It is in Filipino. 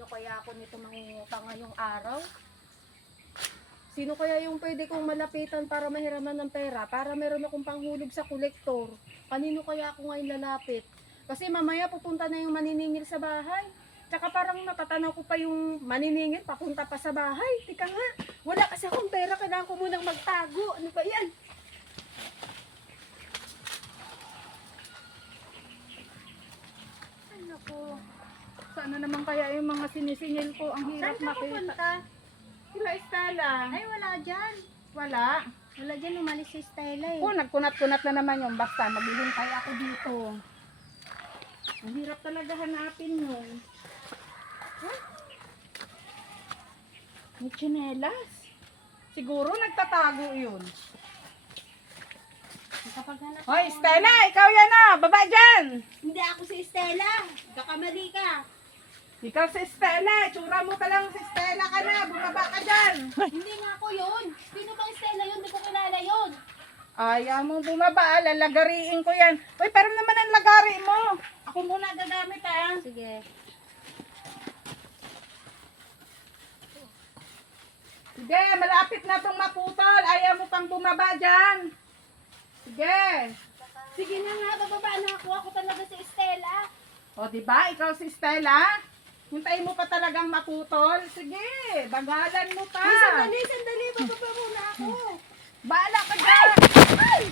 kanino kaya ako nito mangungutang ngayong araw? Sino kaya yung pwede kong malapitan para mahiraman ng pera? Para meron akong panghulog sa kolektor. Kanino kaya ako ngayon lalapit? Kasi mamaya pupunta na yung maniningil sa bahay. Tsaka parang natatanaw ko pa yung maniningil papunta pa sa bahay. Tika nga, wala kasi akong pera. Kailangan ko munang magtago. Ano ba yan? Ay naku. Sana naman kaya yung mga sinisingil ko. Ang hirap Saan ka makita. pupunta? Sila Estela. Ay, wala dyan. Wala. Wala dyan, umalis si Stella eh. Oh, nagkunat-kunat na naman yung basta. Maghihintay ako dito. Ang hirap talaga hanapin yun. Huh? May tsinelas. Siguro nagtatago yun. Nakapaghanap Hoy, ako. Stella! Ikaw yan na! Baba dyan! Hindi ako si Stella. Kakamali ka. Ikaw si Stella! Tsura mo ka lang si Stella ka na! Bumaba ka dyan! Hindi nga ako yun. Sino bang Stella yun? Hindi ko kilala yun. Ayaw mo bumaba. Lalagariin ko yan. Uy, pero naman ang lagari mo. Ako muna gagamit ha. Sige. Sige, malapit na itong maputol. Ayaw mo pang bumaba dyan. Sige. Sige na nga, bababa na ako. Ako talaga si Stella. O, diba? Ikaw si Stella? Hintayin mo pa talagang maputol. Sige, bagalan mo pa. Ay, sandali. Bababa muna ako. Baala ka dyan. Ay!